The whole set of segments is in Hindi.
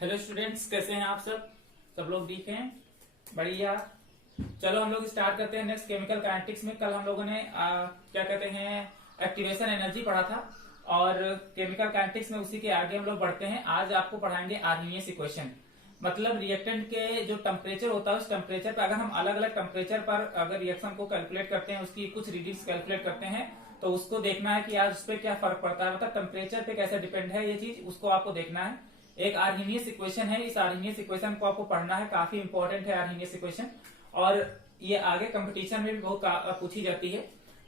हेलो स्टूडेंट्स, कैसे हैं आप सब लोग ठीक हैं? बढ़िया। चलो हम लोग स्टार्ट करते हैं नेक्स्ट केमिकल काइनेटिक्स में। कल हम लोगों ने क्या कहते हैं एक्टिवेशन एनर्जी पढ़ा था और केमिकल काइनेटिक्स में उसी के आगे हम लोग बढ़ते हैं। आज आपको पढ़ाएंगे आर्हेनियस इक्वेशन। मतलब रिएक्टेंट के जो टेम्परेचर होता है उस टेम्परेचर पर अगर हम अलग अलग टेम्परेचर पर अगर रिएक्शन को कैलकुलेट करते हैं, उसकी कुछ रीडिंग्स कैलकुलेट करते हैं, तो उसको देखना है कि आज उस पर क्या फर्क पड़ता है, मतलब टेम्परेचर पे कैसे डिपेंड है ये चीज, उसको आपको देखना है। एक आर्हेनियस इक्वेशन है, इस आर्हेनियस इक्वेशन को आपको पढ़ना है, काफी इंपॉर्टेंट है आर्हेनियस इक्वेशन और ये आगे कंपटीशन में भी बहुत पूछी जाती है।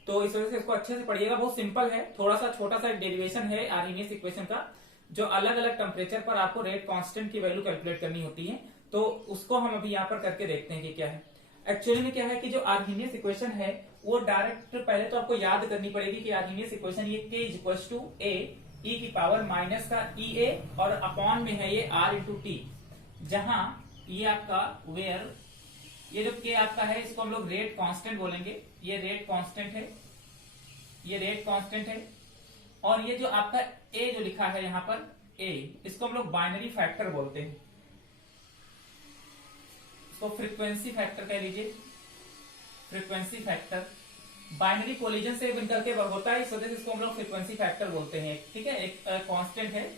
तो इस वजह से इसको अच्छे से पढ़िएगा। बहुत सिंपल है, थोड़ा सा छोटा सा डेरिवेशन है आर्हेनियस इक्वेशन का, जो अलग अलग टेम्परेचर पर आपको रेट कांस्टेंट की वैल्यू कैलकुलेट करनी होती है। तो उसको हम अभी यहाँ पर करके देखते हैं कि क्या है। एक्चुअली में क्या है कि जो आर्हेनियस इक्वेशन है वो डायरेक्ट पहले तो आपको याद करनी पड़ेगी कि आर्हेनियस इक्वेशन ये K equals to A e की पावर माइनस का EA और अपॉन में है ये R इंटू टी, जहां ये आपका वेयर ये जो K आपका है इसको हम लोग रेट कांस्टेंट बोलेंगे। ये रेट कांस्टेंट है, ये रेट कांस्टेंट है। और ये जो आपका A जो लिखा है यहाँ पर A, इसको हम लोग बाइनरी फैक्टर बोलते हैं, इसको फ्रीक्वेंसी फैक्टर कह लीजिए। फ्रीक्वेंसी फैक्टर बाइनरी कोलिजन से निकल के होता है, इस वजह से इसको हम लोग फ्रीक्वेंसी फैक्टर बोलते हैं। ठीक है, एक कांस्टेंट है।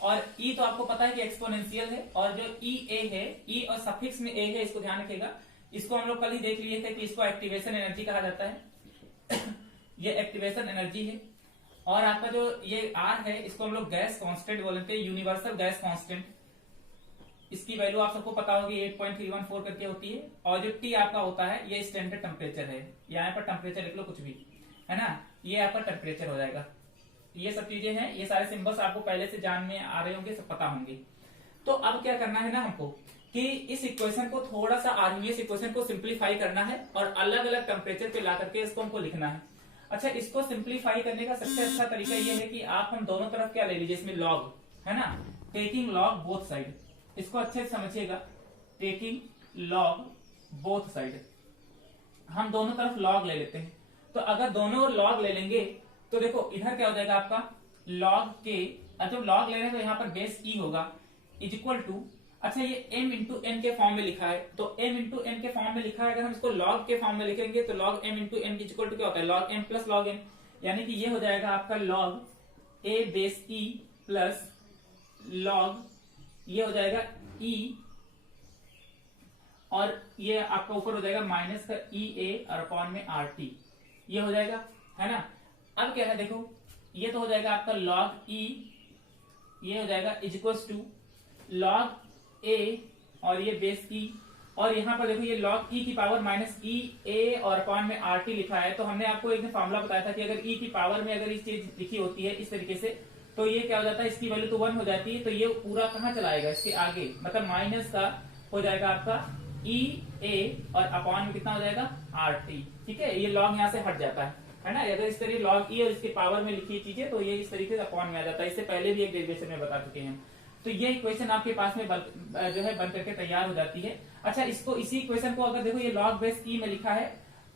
और ई तो आपको पता है कि एक्सपोनेंशियल है, और जो ई ए है, ई और सफिक्स में ए है, इसको ध्यान रखिएगा। इसको हम लोग कल ही देख लिए थे कि इसको एक्टिवेशन एनर्जी कहा जाता है। ये एक्टिवेशन एनर्जी है। और आपका जो ये आर है इसको हम लोग गैस कांस्टेंट बोलते हैं, यूनिवर्सल गैस कांस्टेंट। इसकी वैल्यू आप सबको पता होगी 8.314 करके होती है। और जो टी आपका होता है ये स्टैंडर्ड टेम्परेचर है, यहाँ पर टेम्परेचर लिख लो कुछ भी, है ना, ये आपका टेम्परेचर हो जाएगा। ये सब चीजें हैं, ये सारे सिंबल्स आपको पहले से जान में आ रहे होंगे, सब पता होंगे। तो अब क्या करना है ना हमको कि इस इक्वेशन को थोड़ा सा आर्हेनियस इक्वेशन को सिंप्लीफाई करना है और अलग अलग टेम्परेचर पे ला करके इसको हमको लिखना है। अच्छा, इसको सिंप्लीफाई करने का सबसे अच्छा तरीका ये है कि आप हम दोनों तरफ क्या ले लीजिए, इसमें लॉग है ना, टेकिंग लॉग बोथ साइड। इसको अच्छे से समझिएगा, टेकिंग लॉग बोथ साइड। हम दोनों तरफ लॉग ले लेते हैं। तो अगर दोनों लॉग ले लेंगे तो देखो इधर क्या हो जाएगा आपका लॉग के, जब लॉग ले रहे हैं तो यहाँ पर बेस ई होगा इज इक्वल टू, अच्छा ये m इंटू एन के फॉर्म में लिखा है, तो m इंटू एन के फॉर्म में लिखा है। अगर हम इसको लॉग के फॉर्म में लिखेंगे तो log m into n is equal to क्या होता है, log m plus log n, यानी कि ये हो जाएगा आपका log a base e plus log, ये हो जाएगा e, और ये आपका ऊपर हो जाएगा माइनस का ई ए और अपॉन में आर टी, ये हो जाएगा, है ना। अब क्या है देखो, ये तो हो जाएगा आपका लॉग e, ये हो जाएगा is equals to log a और ये बेस e, और यहां पर देखो ये लॉग e की पावर माइनस ई ए और अपॉन में आर टी लिखा है। तो हमने आपको एक फॉर्मूला बताया था कि अगर e की पावर में अगर इस चीज लिखी होती है इस तरीके से, तो ये क्या हो जाता है, इसकी वैल्यू तो 1 हो जाती है, तो ये पूरा कहाँ चला आएगा, इसके आगे, मतलब माइनस का हो जाएगा आपका ई ए और अपॉन में कितना हो जाएगा आर टी। ठीक है, ये लॉग यहाँ से हट जाता है ना। अगर इस तरह लॉग ई और इसके पावर में लिखी चीजें तो ये इस तरीके से अपॉन में आ जाता है। इससे पहले भी एक डेरिवेशन में बता चुके हैं। तो ये इक्वेशन आपके पास में जो है बन करके तैयार हो जाती है। अच्छा, इसको इसी इक्वेशन को अगर देखो ये लॉग बेस ई में लिखा है,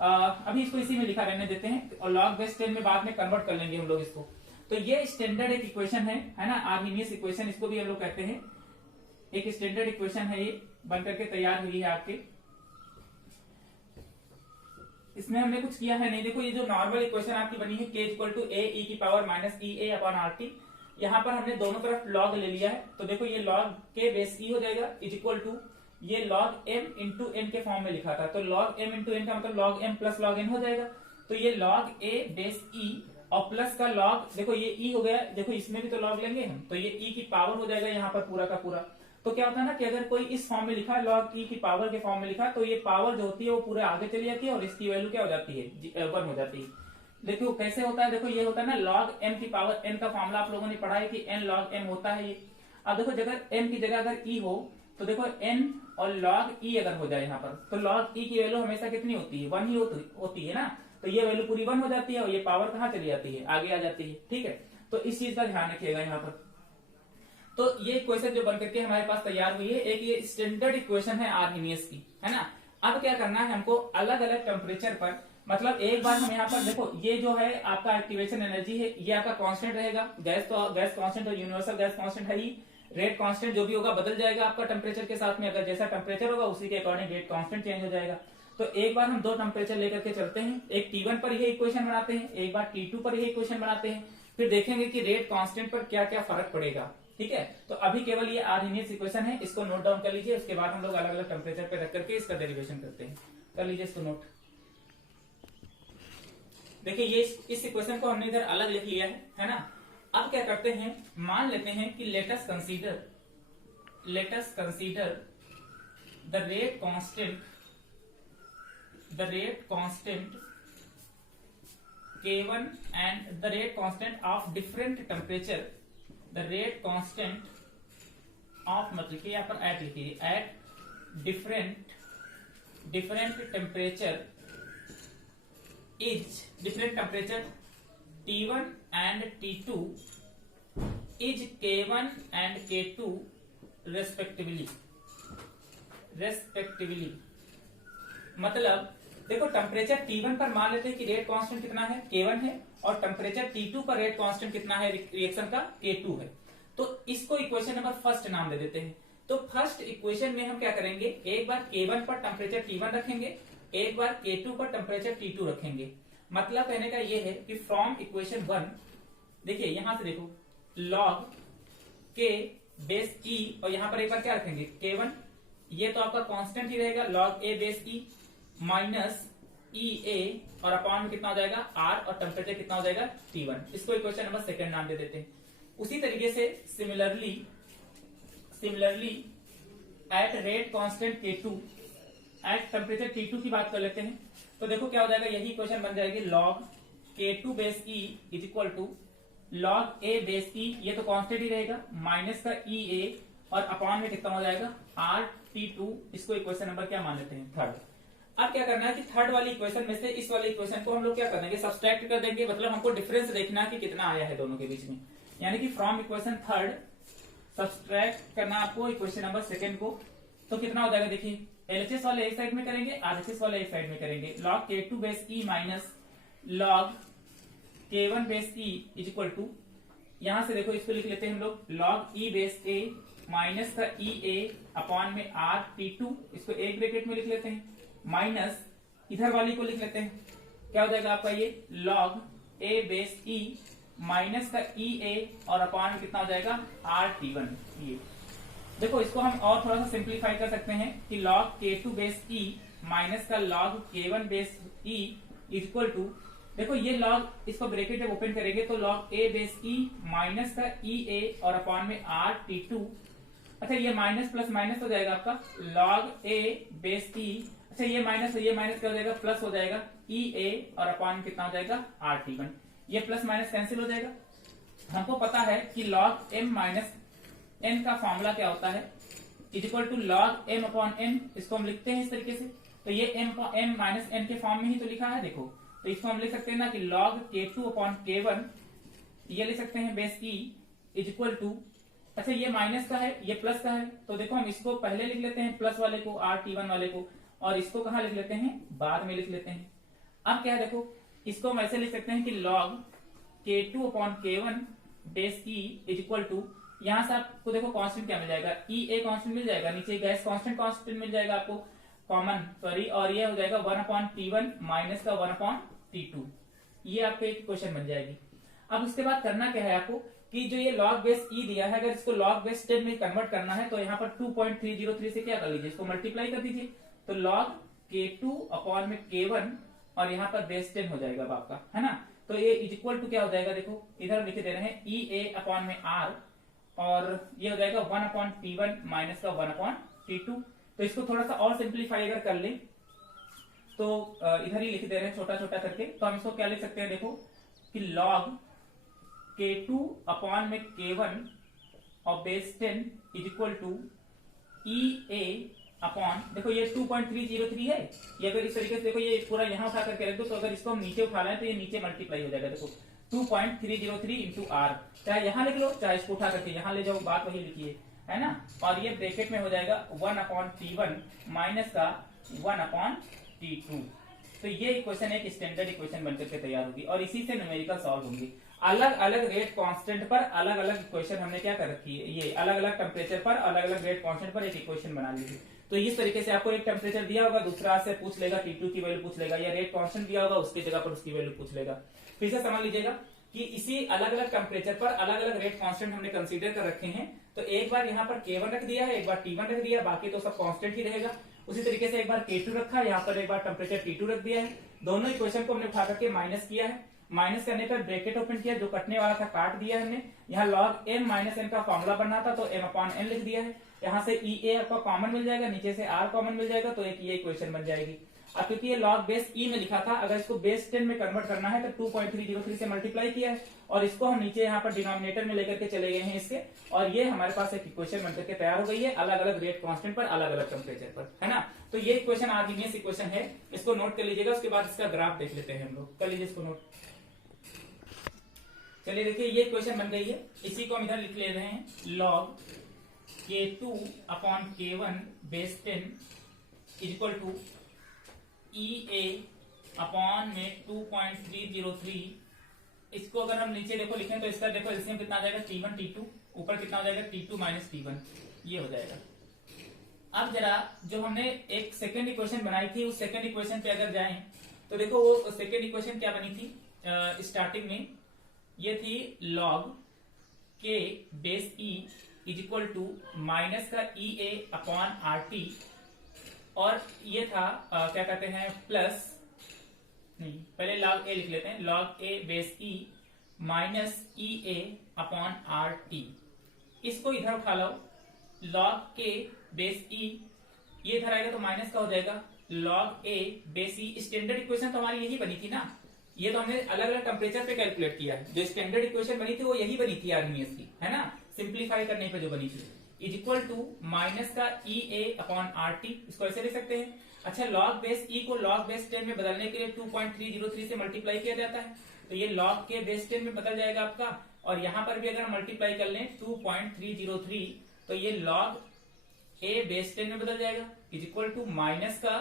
अभी इसको इसी में लिखा रहने देते हैं और लॉग बेस 10 में बाद में कन्वर्ट कर लेंगे हम लोग इसको। तो ये स्टैंडर्ड एक इक्वेशन है ना, आर्हेनियस इक्वेशन इसको भी हम लोग कहते हैं। एक स्टैंडर्ड इक्वेशन है, ये बन करके तैयार हुई है आपके। इसमें हमने कुछ किया है नहीं, देखो ये जो नॉर्मल इक्वेशन आपकी बनी है k इक्वल टू ए ई की पावर माइनस ई ए अपॉन आर टी, यहाँ पर हमने दोनों तरफ लॉग ले लिया है। तो देखो ये लॉग k बेस ई हो जाएगा इज इक्वल टू ये लॉग m इंटू एन के फॉर्म में लिखा था, तो लॉग m इंटू एन का मतलब log m plus log n हो जाएगा। तो ये लॉग a बेस e और प्लस का लॉग, देखो ये e हो गया, देखो इसमें भी तो लॉग लेंगे हम, तो ये e की पावर हो जाएगा यहाँ पर पूरा का पूरा। तो क्या होता है ना कि अगर कोई इस फॉर्म में लिखा है, लॉग e की पावर के फॉर्म में लिखा है, तो ये पावर जो होती है वो पूरे आगे चली जाती है और इसकी वैल्यू क्या हो जाती है, 1 हो जाती है। देखो कैसे होता है, देखो ये होता है ना लॉग m की पावर n का फॉर्मूला आप लोगों ने पढ़ा है कि n log m होता है ये। अब देखो जगह m की जगह अगर e हो तो देखो n और log e अगर हो जाए यहाँ पर, तो log e की वैल्यू हमेशा कितनी होती है, 1 ही होती है ना। तो ये वैल्यू पूरी 1 हो जाती है और ये पावर कहाँ चली जाती है, आगे आ जाती है। ठीक है, तो इस चीज का ध्यान रखिएगा यहाँ पर। तो ये इक्वेशन जो बनकर के हमारे पास तैयार हुई है, एक ये स्टैंडर्ड इक्वेशन है आर्हेनियस की, है ना। अब क्या करना है हमको, अलग अलग टेम्परेचर पर, मतलब एक बार हम यहाँ पर देखो ये जो है आपका एक्टिवेशन एनर्जी है, ये आपका कांस्टेंट रहेगा, गैस तो गैस कांस्टेंट और यूनिवर्सल गैस कांस्टेंट है ही। रेट कांस्टेंट जो भी होगा बदल जाएगा आपका टेम्परेचर के साथ में, अगर जैसा टेम्परेचर होगा उसी के अकॉर्डिंग रेट कांस्टेंट चेंज हो जाएगा। तो एक बार हम दो टेम्परेचर लेकर के चलते हैं, एक T1 पर ये इक्वेशन बनाते हैं, एक बार T2 पर ये इक्वेशन बनाते हैं, फिर देखेंगे कि रेट कांस्टेंट पर क्या क्या फर्क पड़ेगा। ठीक है, तो अभी केवल ये आर्हेनियस इक्वेशन है, इसको नोट डाउन कर लीजिए, उसके बाद हम लोग अलग अलग टेम्परेचर पे रख करके इसका डेरिवेशन करते हैं। कर लीजिए इसको नोट। देखिए ये इस इक्वेशन को हमने इधर अलग लिख लिया है ना। अब क्या करते हैं, मान लेते हैं कि let us consider the rate constant K1 and the rate constant of different temperature, the rate constant of मतलब कि यहाँ पर at लिखिए, at different temperature is different temperature T1 and T2 is K1 and K2 respectively। मतलब देखो टेम्परेचर T1 पर मान लेते हैं कि रेट कांस्टेंट कितना है, K1 है, और टेम्परेचर T2 पर रेट कांस्टेंट कितना है रिएक्शन का, K2 है। तो इसको इक्वेशन नंबर फर्स्ट नाम दे देते हैं। तो फर्स्ट इक्वेशन में हम क्या करेंगे, एक बार K1 पर टेम्परेचर T1 रखेंगे, एक बार K2 पर टेम्परेचर T2 रखेंगे। मतलब कहने का ये है कि फ्रॉम इक्वेशन 1, देखिए यहां से देखो log K बेस E, और यहां पर एक बार क्या रखेंगे K1, ये तो आपका कांस्टेंट ही रहेगा, log A base E minus EA, और अपॉन में कितना हो जाएगा R, और टेम्परेचर कितना हो जाएगा T1। इसको इक्वेशन नंबर सेकंड नाम दे देते हैं। उसी तरीके से similarly at rate constant K2 at temperature T2 की बात कर लेते हैं। तो देखो क्या हो जाएगा, यही इक्वेशन बन जाएगी log K2 base E is equal to log A base E, ये तो कांस्टेंट ही रहेगा, माइनस का EA, और अपॉन में कितना हो जाएगा R T2। इसको इक्वेशन नंबर क्या मान लेते हैं, थर्ड। अब क्या करना है कि थर्ड वाली इक्वेशन में से इस वाली इक्वेशन को हम लोग क्या कर देंगे, सब्सट्रैक्ट कर देंगे। मतलब हमको डिफरेंस देखना है कि कितना आया है दोनों के बीच में, यानी कि फ्रॉम इक्वेशन थर्ड सब्सट्रैक्ट करना आपको इक्वेशन नंबर सेकंड को। तो कितना हो जाएगा, देखिए LHS वाले एक साइड में करेंगे, RHS वाले एक साइड में करेंगे। log K2 base E minus log K1 base E is equal to, यहां से देखो इसको लिख लेते हैं हम लोग log E base A minus का EA अपॉन में R T2, इसको एक ब्रैकेट में लिख लेते हैं, माइनस इधर वाली को लिख लेते हैं, क्या हो जाएगा आपका ये log A base E minus का EA, और अपॉन में कितना हो जाएगा R T1। ये देखो इसको हम और थोड़ा सा सिंप्लीफाई कर सकते हैं कि log K2 base E minus का log K1 base E is equal to, देखो ये log, इसको ब्रैकेट जब ओपन करेंगे तो log A base E minus का EA, और अपॉन में R T2। अच्छा ये माइनस प्लस माइनस हो जाएगा आपका log A बेस E, अच्छा ये माइनस क्या हो जाएगा, प्लस हो जाएगा EA, और अपॉन कितना हो जाएगा R T1। ये प्लस माइनस कैंसिल हो जाएगा। हमको पता है कि log M माइनस N का फॉर्मूला क्या होता है, is equal to log M upon N। इसको हम लिखते हैं इस तरीके से, तो ये M माइनस N के फॉर्म में ही तो लिखा है। देखो तो इसको हम लिख सकते हैं ना कि log K2 अपॉन K1, ये लिख सकते हैं base E is equal to, अच्छा ये माइनस का है, ये प्लस का है, तो देखो हम इसको पहले लिख लेते हैं प्लस वाले को, R T1 वाले को, और इसको कहाँ लिख लेते हैं, बाद में लिख लेते हैं। अब क्या है, देखो इसको हम ऐसे लिख सकते हैं कि log K2 upon K1 base E is equal to, यहां से आपको देखो कांस्टेंट क्या मिल जाएगा, EA कांस्टेंट मिल जाएगा, नीचे गैस कांस्टेंट मिल जाएगा आपको कॉमन, सॉरी, और ये हो जाएगा 1 अपॉन T1 माइनस का 1 अपॉन T2। ये आपको एक क्वेश्चन बन जाएगी। अब उसके बाद करना क्या है आपको कि जो ये log बेस E दिया है, अगर इसको log बेस 10 में कन्वर्ट करना है तो यहाँ पर 2.303 से क्या कर लीजिए, इसको मल्टीप्लाई कर दीजिए, तो log K2 अपॉन में K1, और यहाँ पर बेस 10 हो जाएगा अब आपका, है ना। तो ये इज इक्वल टू क्या हो जाएगा, देखो इधर लिखे दे रहे हैं EA अपॉन में R, और ये हो जाएगा 1 अपॉन T1 माइनस का 1 अपॉन T2। तो इसको थोड़ा सा और सिंप्लीफाई अगर कर ले तो इधर ही लिख दे रहे हैं छोटा छोटा करके, तो हम इसको क्या लिख सकते हैं, देखो कि log K2 अपॉन में K1 और base 10 is equal to EA upon, देखो ये 2.303 है, ये अगर इस तरीके से देखो ये पूरा यहाँ उठा करके रख दो, तो अगर इसको हम नीचे उठा लें तो ये नीचे मल्टीप्लाई हो जाएगा। देखो 2.303 इंटू R, चाहे यहाँ लिख लो चाहे इसको उठा करके यहाँ ले जाओ, बात वही लिखिए, है ना। और ये ब्रैकेट में हो जाएगा 1 अपॉन T1 माइनस का 1 अपॉन T2। तो ये इक्वेशन एक स्टैंडर्ड इक्वेशन बनकर के तैयार होगी, और इसी से न्यूमेरिकल सॉल्व होंगे। अलग अलग रेट कांस्टेंट पर अलग अलग इक्वेशन हमने क्या कर रखी है, ये अलग अलग टेम्परेचर पर अलग अलग रेट कांस्टेंट पर एक इक्वेशन बना ली थी। तो इस तरीके से आपको एक टेम्परेचर दिया होगा, दूसरा से पूछ लेगा T2 की वैल्यू पूछ लेगा, या रेट कांस्टेंट दिया होगा उसकी जगह पर उसकी वैल्यू पूछ लेगा। फिर से समझ लीजिएगा कि इसी अलग अलग टेम्परेचर पर अलग अलग रेट कांस्टेंट हमने कंसीडर कर रखे हैं। तो एक बार यहाँ पर K1 रख दिया है, एक बार T1 रख दिया, बाकी तो सब कांस्टेंट ही रहेगा। उसी तरीके से एक बार K2 रखा, यहाँ पर एक बार टेम्परेचर T2 रख दिया है। दोनों इक्वेशन को हमने उठा करके माइनस किया है, माइनस करने पर ब्रैकेट ओपन किया, जो कटने वाला था काट दिया हमने। यहाँ log m माइनस n का फॉर्मूला बनना था तो m/n लिख दिया है। यहाँ से EA आपका कॉमन मिल जाएगा, नीचे से R कॉमन मिल जाएगा, तो एक ये इक्वेशन बन जाएगी। अब क्योंकि ये log बेस e में लिखा था, अगर इसको बेस 10 में कन्वर्ट करना है तो 2.303 से मल्टीप्लाई किया है, और इसको हम नीचे यहाँ पर डिनोमिनेटर में लेकर के चले गए हैं इसके, और ये हमारे पास एक इक्वेशन बनकर के तैयार हो गई है अलग अलग रेट कांस्टेंट पर अलग अलग टेम्परेचर पर, है ना। तो ये इक्वेशन आर्गेनियस इक्वेशन है, इसको नोट कर लीजिएगा। उसके बाद इसका ग्राफ देख लेते हैं हम लोग, कर लीजिए इसको नोट। चलिए देखिए ये इक्वेशन बन गई है, इसी को हम इधर लिख ले रहे हैं, log K2/K1 base 10 equal to EA upon में 2.303। इसको अगर हम नीचे देखो लिखें तो इसका देखो एलसीएम कितना आ जाएगा, T1 T2, ऊपर कितना हो जाएगा T2 माइनस T1, ये हो जाएगा। अब जरा जो हमने एक सेकेंड इक्वेशन बनाई थी उस सेकेंड इक्वेशन पे अगर जाएं तो देखो वो सेकेंड इक्वेशन क्या बनी थी स्टार्टिंग में, ये थी log K base E is equal to minus का EA अपॉन RT, और ये था क्या कहते हैं प्लस, नहीं पहले log A लिख लेते हैं, log A base E minus EA upon RT। इसको इधर उठा लो, log K बेस E, ये इधर आएगा तो माइनस का हो जाएगा log A base E। Standard equation तो हमारी यही बनी थी ना, ये तो हमने अलग अलग टेम्परेचर पे कैलकुलेट किया है। जो स्टैंडर्ड इक्वेशन बनी थी वो यही बनी थी आर्गेनियस की, है ना, सिंप्लीफाई करने पे जो बनी थी, इज इक्वल टू माइनस का EA अपॉन RT, इसको ऐसे लिख सकते हैं। अच्छा log बेस E को log बेस 10 में बदलने के लिए 2.303 से मल्टीप्लाई किया जाता है, तो ये log के बेस 10 में बदल जाएगा आपका, और यहाँ पर भी अगर हम मल्टीप्लाई कर लें 2.303 तो ये log A बेस 10 में बदल जाएगा, इज इक्वल टू माइनस का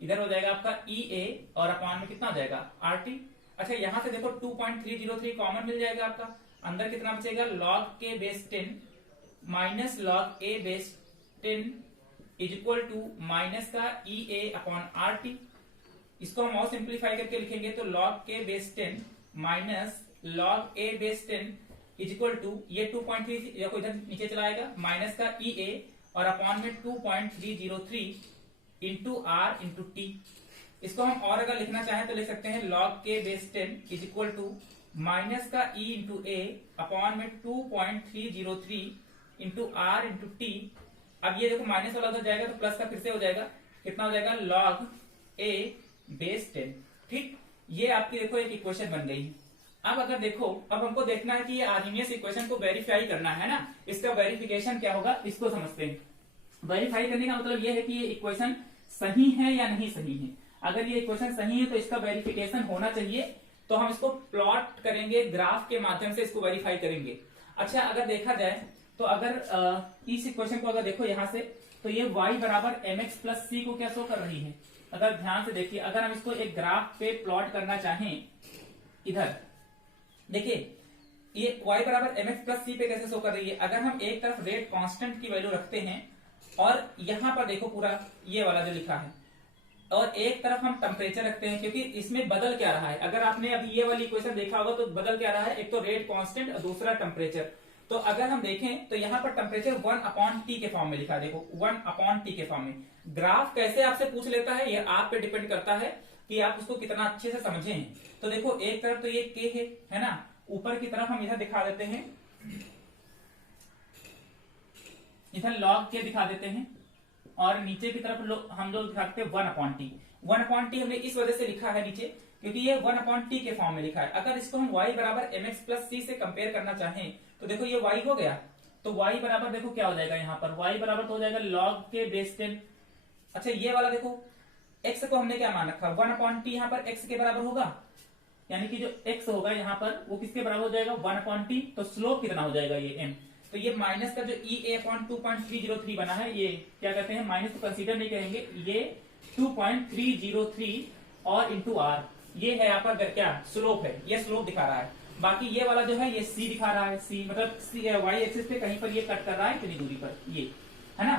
इधर हो जाएगा आपका EA और अपॉन में कितना हो जाएगा RT। अच्छा यहाँ से देखो 2.303 कॉमन मिल जाएगा आपका, अंदर कितना बचेगा log K base 10 minus log A base 10 is equal to minus का EA अपॉन RT। इसको हम और सिंप्लीफाई करके लिखेंगे तो log K base 10 minus log A base 10 is equal to ये 2.3 देखो इधर नीचे चला आएगा, माइनस का EA और अपॉन में 2.303 इंटू R इंटू T। इसको हम और अगर लिखना चाहें तो लिख सकते हैं log K base 10 is equal to minus का E इंटू A अपॉन में 2.303 इंटू R इंटू T। अब ये देखो माइनस वाला उधर जाएगा तो प्लस का फिर से हो जाएगा, कितना हो जाएगा log A बेस 10। ठीक, ये आपकी देखो एक इक्वेशन बन गई। अब अगर देखो, अब हमको देखना है कि ये आर्गेनियस इक्वेशन को वेरीफाई करना है ना, इसका वेरिफिकेशन क्या होगा इसको समझते हैं। वेरीफाई करने का मतलब ये है कि ये इक्वेशन सही है या नहीं सही है। अगर ये इक्वेशन सही है तो इसका वेरिफिकेशन होना चाहिए, तो हम इसको प्लॉट करेंगे, ग्राफ के माध्यम से इसको वेरीफाई करेंगे। अच्छा अगर देखा जाए तो अगर इस इक्वेशन को अगर देखो यहां से, तो ये y बराबर mx प्लस c को क्या शो कर रही है, अगर ध्यान से देखिए, अगर हम इसको एक ग्राफ पे प्लॉट करना चाहें, इधर देखिए ये y बराबर mx प्लस c पे कैसे शो कर रही है। अगर हम एक तरफ रेट कांस्टेंट की वैल्यू रखते हैं और यहां पर देखो पूरा ये वाला जो लिखा है, और एक तरफ हम टेम्परेचर रखते हैं, क्योंकि इसमें बदल क्या रहा है, अगर आपने अभी ये वाली इक्वेशन देखा होगा तो बदल क्या रहा है, एक तो रेट कांस्टेंट और दूसरा टेम्परेचर। तो अगर हम देखें तो यहाँ पर टेम्परेचर 1/T के फॉर्म में लिखा है, देखो 1/T के फॉर्म में। ग्राफ कैसे आपसे पूछ लेता है ये आप पे डिपेंड करता है कि आप उसको कितना अच्छे से समझे हैं। तो देखो एक तरफ तो ये K है ना, ऊपर की तरफ हम इधर दिखा देते हैं, इधर log K दिखा देते हैं, और नीचे की तरफ हम लोग दिखाते हैं 1/T। 1/T हमने इस वजह से लिखा है नीचे क्योंकि ये 1/T के फॉर्म में लिखा है। अगर इसको हम y बराबर mx प्लस c से कंपेयर करना चाहें तो देखो ये y हो गया, तो y बराबर देखो क्या हो जाएगा, यहाँ पर y बराबर तो हो जाएगा log के बेस 10। अच्छा ये वाला देखो x को हमने क्या मान रखा, 1/T यहाँ पर x के बराबर होगा, यानी कि जो x होगा यहाँ पर वो किसके बराबर हो जाएगा 1/T। तो स्लोप कितना हो जाएगा ये m, तो ये माइनस का जो EA अपॉन 2.303 बना है, ये क्या कहते हैं माइनस तो कंसीडर नहीं करेंगे, ये 2.303 और इंटू R, ये है यहाँ पर क्या स्लोप है, ये स्लोप दिखा रहा है। बाकी ये वाला जो है ये सी दिखा रहा है, सी मतलब वाई एक्सिस पे कहीं पर ये कट कर रहा है इतनी दूरी पर, ये है ना।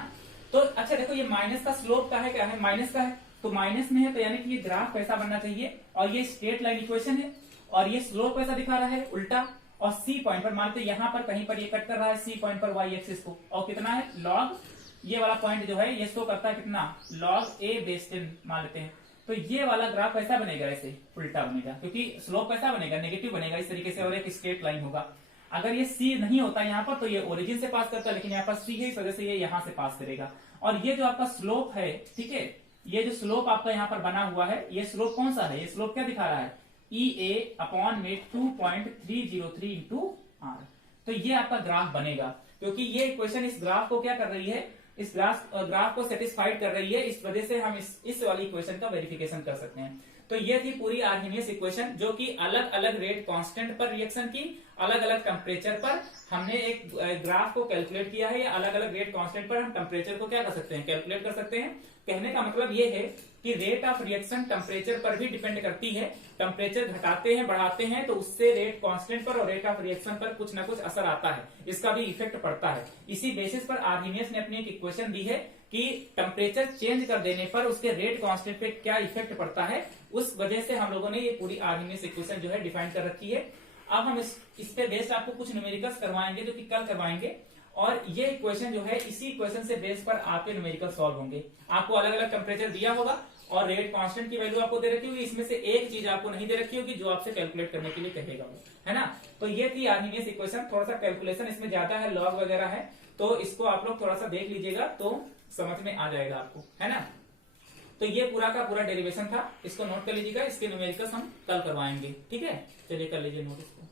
तो अच्छा देखो ये माइनस का स्लोप का है, क्या है माइनस का है, तो माइनस में है तो यानी कि ये ग्राफ कैसा बनना चाहिए, और ये स्ट्रेट लाइन इक्वेशन है और ये स्लोप कैसा दिखा रहा है उल्टा, और सी पॉइंट पर मानते यहाँ पर कहीं पर ये कट कर रहा है सी पॉइंट पर वाई एक्सिस को, और कितना है लॉग, ये वाला पॉइंट जो है ये शो करता है कितना लॉग ए बेस 10 मान लेते हैं। तो ये वाला ग्राफ कैसा बनेगा, ऐसे उल्टा बनेगा, क्योंकि स्लोप कैसा बनेगा नेगेटिव बनेगा इस तरीके से, और एक स्ट्रेट लाइन होगा। अगर ये सी नहीं होता यहाँ पर तो ये ओरिजिन से पास करता, लेकिन यहाँ पर सी है इस वजह से ये यहाँ से पास करेगा। और ये जो आपका स्लोप है, ठीक है, ये जो स्लोप आपका यहाँ पर बना हुआ है, ये स्लोप कौन सा है, ये स्लोप क्या दिखा रहा है ई ए अपॉन में 2.303 इंटू आर। तो ये आपका ग्राफ बनेगा, क्योंकि ये इक्वेशन इस ग्राफ को क्या कर रही है, इस ग्राफ को सेटिस्फाइड कर रही है, इस वजह से हम इस वाली इक्वेशन का वेरिफिकेशन कर सकते हैं। तो ये थी पूरी आर्हेनियस इक्वेशन, जो कि अलग अलग रेट कांस्टेंट पर रिएक्शन की, अलग अलग टेम्परेचर पर हमने एक ग्राफ को कैलकुलेट किया है, या अलग अलग रेट कांस्टेंट पर हम टेम्परेचर को क्या कर सकते हैं, कैलकुलेट कर सकते हैं। कहने का मतलब ये है कि रेट ऑफ रिएक्शन टेम्परेचर पर भी डिपेंड करती है, टेम्परेचर घटाते हैं बढ़ाते हैं तो उससे रेट कांस्टेंट पर और रेट ऑफ रिएक्शन पर कुछ ना कुछ असर आता है, इसका भी इफेक्ट पड़ता है। इसी बेसिस पर आर्हेनियस ने अपनी एक इक्वेशन दी है कि टेम्परेचर चेंज कर देने पर उसके रेट कांस्टेंट पे क्या इफेक्ट पड़ता है, उस वजह से हम लोगों ने ये पूरी आर्हेनियस इक्वेशन जो है डिफाइन कर रखी है। अब हम इस पे बेस्ड आपको कुछ न्यूमेरिकल्स करवाएंगे, जो कि कल करवाएंगे, और ये इक्वेशन जो है इसी इक्वेशन से बेस पर आपके न्यूमेरिकल सॉल्व होंगे। आपको अलग अलग टेम्परेचर दिया होगा और रेट कांस्टेंट की वैल्यू आपको दे रखी होगी, इसमें से एक चीज आपको नहीं दे रखी होगी जो आपसे कैलकुलेट करने के लिए कहेगा वो, है ना। तो ये थी आर्हेनियस इक्वेशन, थोड़ा सा कैलकुलेशन इसमें ज्यादा है, लॉग वगैरह है, तो इसको आप लोग थोड़ा सा देख लीजिएगा तो समझ में आ जाएगा आपको, है ना। तो ये पूरा का पूरा डेरिवेशन था, इसको नोट कर लीजिएगा, इसके न्यूमेरिकल्स हम कल करवाएंगे, ठीक है। चलिए कर लीजिए नोट इसको।